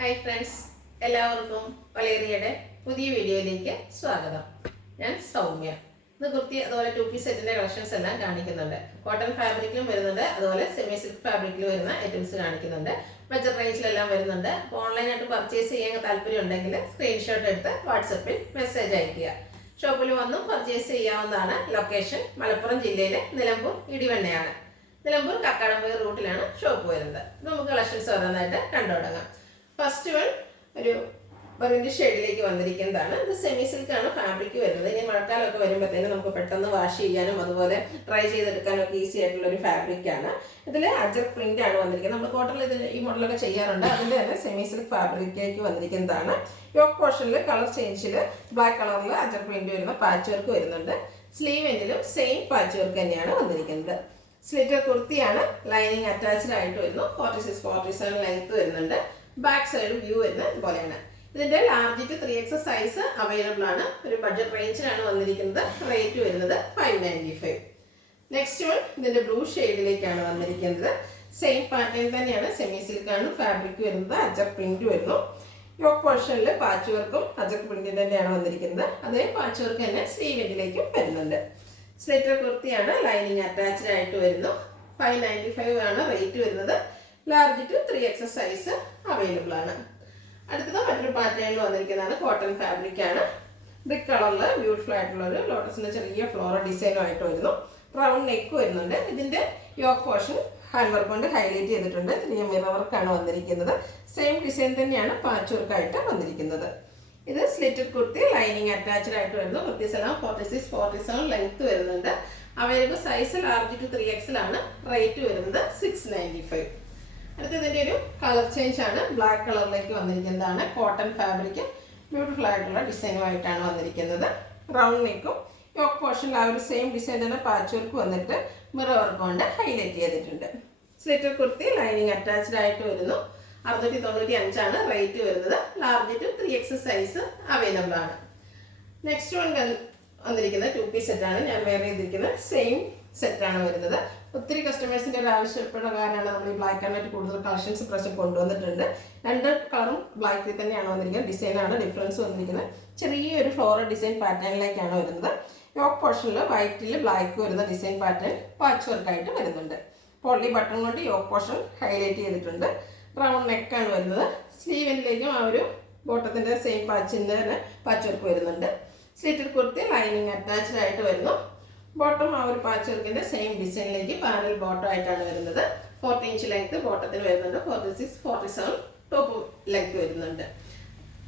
Hi friends എല്ലാവർക്കും വലേറിയയുടെ പുതിയ വീഡിയോയിലേക്ക് സ്വാഗതം. ഞാൻ സൗമ്യ. ഇന്ന് കുർത്തി അതുപോലെ ടു പീസ് സെറ്റിന്റെ കളക്ഷൻസ് എല്ലാം കാണിക്കുന്നുണ്ട്. കോട്ടൺ ഫാബ്രിക്കിലും വരുന്നുണ്ട് അതുപോലെ സെമി സിൽക്ക് ഫാബ്രിക്കിൽ വരുന്ന ഐറ്റംസ് കാണിക്കുന്നുണ്ട്. ബഡ്ജറ്റ് റേഞ്ചിലെല്ലാം വരുന്നുണ്ട്. അപ്പോൾ ഓൺലൈനായിട്ട് പർച്ചേസ് ചെയ്യാൻ താല്പര്യം ഉണ്ടെങ്കിൽ സ്ക്രീൻഷോട്ട് എടുത്ത് വാട്സപ്പിൽ മെസ്സേജ് അയക്കുക ഷോപ്പിൽ വന്നും പർച്ചേസ് ചെയ്യാവുന്നതാണ്. ലൊക്കേഷൻ മലപ്പുറം ജില്ലയിലെ നിലമ്പൂർ ഇടിവെണ്ണയാണ്. നിലമ്പൂർ കക്കാടംപോയി റൂട്ടിലാണ് ഷോപ്പ് വരുന്നത്. നമുക്ക് കളക്ഷൻസ് ഓരോന്നായിട്ട് കണ്ടു തുടങ്ങാം ഫസ്റ്റ് വൺ ഒരു ബറിന്റെ ഷെയ്ഡിലേക്ക് വന്നിരിക്കുന്നതാണ്. ഇത് സെമി സിൽക്കാണ് ഫാബ്രിക് വരുന്നത്. ഇനി മഴക്കാലമൊക്കെ വരുമ്പോഴത്തേനും നമുക്ക് പെട്ടെന്ന് വാഷ് ചെയ്യാനും അതുപോലെ ട്രൈ ചെയ്തെടുക്കാനും ഒക്കെ ഈസി ആയിട്ടുള്ള ഒരു ഫാബ്രിക് ആണ്. ഇതിൽ അജർ പ്രിന്റ് ആണ് വന്നിരിക്കുന്നത്. നമ്മൾ കോട്ടണിൽ ഇതിൽ ഈ മോഡലൊക്കെ ചെയ്യാറുണ്ട്. അതിന്റെ തന്നെ സെമി സിൽക്ക് ഫാബ്രിക്കിലേക്ക് വന്നിരിക്കുന്നതാണ്. യോക്ക് പോർഷനിൽ കളർ ചേഞ്ചിൽ ബ്ലാക്ക് കളറിൽ അജർ പ്രിന്റ് വരുന്ന പാച്ച് വർക്ക് വരുന്നുണ്ട്. സ്ലീവ് എൻഡിലും സെയിം പാച്ച് വർക്ക് തന്നെയാണ് വന്നിരിക്കുന്നത്. സ്ലിറ്റർ കുർത്തിയാണ് ലൈനിങ് അറ്റാച്ച്ഡ് ആയിട്ട് വരുന്നു. Forty six forty seven length വരുന്നുണ്ട്. ബാക്ക് സൈഡ് വ്യൂ വരുന്നത് പോലെയാണ് ഇതിന്റെ large to three X size available ആണ്. ഒരു ബഡ്ജറ്റ് റേഞ്ചിലാണ് വന്നിരിക്കുന്നത്. റേറ്റ് വരുന്നത് five ninety five next one ഇതിന്റെ ബ്ലൂ ഷെയ്ഡിലേക്കാണ് വന്നിരിക്കുന്നത്. സെയിം പാറ്റേൺ തന്നെയാണ്. സെമി സിൽക്കാണ് ഫാബ്രിക് വരുന്നത്. അജർ പ്രിന്റ് വരുന്നു. യോക്ക് പോർഷനിൽ പാച്ച് വർക്കും അജർ പ്രിന്റിന്റെ തന്നെയാണ് വന്നിരിക്കുന്നത്. അതേ പാച്ച് വർക്ക് തന്നെ സ്ലീവിലേക്കും വരുന്നുണ്ട്. സ്ലിറ്റർ കുർത്തിയാണ്. ലൈനിങ് അറ്റാച്ച്ഡ് ആയിട്ട് വരുന്നു. ഫൈവ് നയന്റി ഫൈവ് ആണ് റേറ്റ് വരുന്നത്. Large to three X's size available ആണ്. അടുത്തത് മറ്റൊരു പാറ്റേണിൽ വന്നിരിക്കുന്നതാണ് കോട്ടൺ ഫാബ്രിക് ആണ്. ബ്രിക്ക് കളറിൽ ബ്യൂട്ടിഫുൾ ആയിട്ടുള്ള ഒരു ലോട്ടസിന്റെ ചെറിയ ഫ്ലോറൽ ഡിസൈനും ആയിട്ട് വരുന്നു. റൗണ്ട് നെക്ക് വരുന്നുണ്ട്. ഇതിന്റെ യോക്ക് പോർഷൻ ഹാൻഡ് വർക്ക് കൊണ്ട് ഹൈലൈറ്റ് ചെയ്തിട്ടുണ്ട്. ചെറിയ മിറർ വർക്കാണ് വന്നിരിക്കുന്നത്. സെയിം ഡിസൈൻ തന്നെയാണ് പാച്ച് വർക്കായിട്ട് വന്നിരിക്കുന്നത്. ഇത് സ്ലിറ്റഡ് കുർത്തി ലൈനിങ് അറ്റാച്ച്ഡ് ആയിട്ട് വരുന്നു. Kurti seven forty six forty seven length വരുന്നുണ്ട്. Available size large to three എക്സിലാണ് rate വരുന്നത് സിക്സ് നയന്റി ഫൈവ് അടുത്തതിന്റെ ഒരു കളർ ചേഞ്ച് ആണ്. ബ്ലാക്ക് കളറിലേക്ക് വന്നിരിക്കുന്നതാണ്. കോട്ടൺ ഫാബ്രിക് ബ്യൂട്ടിഫുൾ ആയിട്ടുള്ള ഡിസൈനുമായിട്ടാണ് വന്നിരിക്കുന്നത്. റൗണ്ട് നെക്കും യോക്ക് പോർഷനിൽ ആ ഒരു സെയിം ഡിസൈൻ തന്നെ പാച്ച് വർക്ക് വന്നിട്ട് മിറ വർക്ക് കൊണ്ട് ഹൈലൈറ്റ് ചെയ്തിട്ടുണ്ട്. സ്ലിറ്റർ കുർത്തി ലൈനിങ് അറ്റാച്ച്ഡ് ആയിട്ട് വരുന്നു. അറുന്നൂറ്റി തൊണ്ണൂറ്റി അഞ്ചാണ് റേറ്റ് വരുന്നത്. Large to three X size available ആണ്. നെക്സ്റ്റ് വൺ വന്നിരിക്കുന്നത് ടു പീസ് സെറ്റാണ് ഞാൻ വെയർ ചെയ്തിരിക്കുന്നത് സെയിം സെറ്റാണ് വരുന്നത്. ഒത്തിരി കസ്റ്റമേഴ്സിന്റെ ഒരു ആവശ്യപ്രകാരമാണ് നമ്മൾ ഈ ബ്ലാക്ക് ആൻഡ് വൈറ്റ് കൂടുതൽ കളക്ഷൻസ് പ്രശ്നം കൊണ്ടുവന്നിട്ടുണ്ട്. രണ്ട് കളറും ബ്ലാക്കിൽ തന്നെയാണ് വന്നിരിക്കുന്നത്. ഡിസൈനാണ് ഡിഫറൻസ് വന്നിരിക്കുന്നത്. ചെറിയൊരു ഫ്ലോറൽ ഡിസൈൻ പാറ്റേണിലേക്കാണ് വരുന്നത്. യോക്ക് പോർഷനിൽ വൈറ്റിൽ ബ്ലാക്ക് വരുന്ന ഡിസൈൻ പാറ്റേൺ പാച്ച് വർക്കായിട്ട് വരുന്നുണ്ട്. പോളി ബട്ടൺ കൊണ്ട് യോക്ക് പോർഷൻ ഹൈലൈറ്റ് ചെയ്തിട്ടുണ്ട്. റൗണ്ട് നെക്കാണ് വരുന്നത്. സ്ലീവിലേക്കും ആ ഒരു ബോട്ടത്തിന്റെ സെയിം പാച്ചിന്റെ തന്നെ പാച്ച് വർക്ക് വരുന്നുണ്ട്. സ്ലീറ്റർ കുർത്തി ലൈനിങ് അറ്റാച്ച്ഡ് ആയിട്ട് വരുന്നു. ബോട്ടം ആ ഒരു പാച്ച് വർക്കിന്റെ സെയിം ഡിസൈനിലേക്ക് പാനൽ ബോട്ടം ആയിട്ടാണ് വരുന്നത്. ഫോർട്ടി ഇഞ്ച് ലെങ്ത് ബോട്ടത്തിന് വരുന്നുണ്ട്. Forty six forty seven top length വരുന്നുണ്ട്.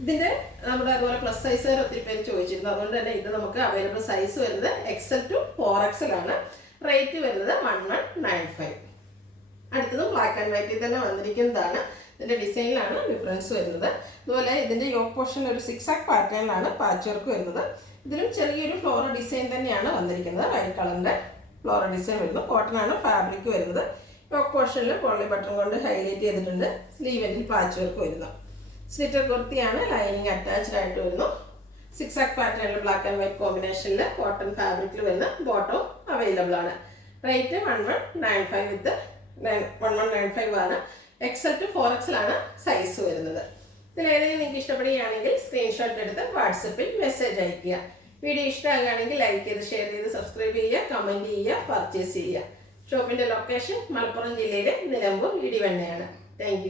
ഇതിന്റെ നമ്മുടെ അതുപോലെ പ്ലസ് സൈസ് വരെ ഒത്തിരി പേര് ചോദിച്ചിരുന്നു. അതുകൊണ്ട് തന്നെ ഇത് നമുക്ക് അവൈലബിൾ സൈസ് വരുന്നത് എക്സൽ ടു ഫോർ എക്സൽ ആണ്. റേറ്റ് വരുന്നത് വൺ വൺ നയൻ ഫൈവ് അടുത്തത് ബ്ലാക്ക് ആൻഡ് വൈറ്റിൽ തന്നെ വന്നിരിക്കുന്നതാണ്. ഇതിന്റെ ഡിസൈനിലാണ് ഡിഫറൻസ് വരുന്നത്. അതുപോലെ ഇതിന്റെ യോക്ക് പോർഷൻ ഒരു സിക്സ് ആക്ക് പാറ്റേണിലാണ് പാച്ച് വർക്ക് വരുന്നത്. ഇതിലും ചെറിയൊരു ഫ്ലോറൽ ഡിസൈൻ തന്നെയാണ് വന്നിരിക്കുന്നത്. വൈറ്റ് കളറിന്റെ ഫ്ലോറൽ ഡിസൈൻ വരുന്നു. കോട്ടനാണ് ഫാബ്രിക് വരുന്നത്. യോക്ക് പോർഷനിൽ പോളി ബട്ടൺ കൊണ്ട് ഹൈലൈറ്റ് ചെയ്തിട്ടുണ്ട്. സ്ലീവെന്റിൽ പാച്ച് വർക്ക് വരുന്നു. സ്ലിറ്റർ കുർത്തിയാണ് ലൈനിങ് അറ്റാച്ച്ഡ് ആയിട്ട് വരുന്നു. സിക്സ് ആക്ക് പാറ്റേണിൽ ബ്ലാക്ക് ആൻഡ് വൈറ്റ് കോമ്പിനേഷനിൽ കോട്ടൺ ഫാബ്രിക്കിൽ വരുന്ന ബോട്ടം അവൈലബിൾ ആണ്. Rate one one nine five with one one nine five ആണ്. എക്സൽ ടു ഫോർ എക്സലാണ് സൈസ് വരുന്നത്. ഇതിൽ ഏതെങ്കിലും നിങ്ങൾക്ക് ഇഷ്ടപ്പെടുകയാണെങ്കിൽ സ്ക്രീൻഷോട്ട് എടുത്ത് വാട്സപ്പിൽ മെസ്സേജ് അയയ്ക്കുക. വീഡിയോ ഇഷ്ടമാകുകയാണെങ്കിൽ ലൈക്ക് ചെയ്ത് ഷെയർ ചെയ്ത് സബ്സ്ക്രൈബ് ചെയ്യുക കമന്റ് ചെയ്യുക പർച്ചേസ് ചെയ്യുക. ഷോപ്പിന്റെ ലൊക്കേഷൻ മലപ്പുറം ജില്ലയിലെ നിലമ്പൂർ ഇടിവണ്ണയാണ്. താങ്ക്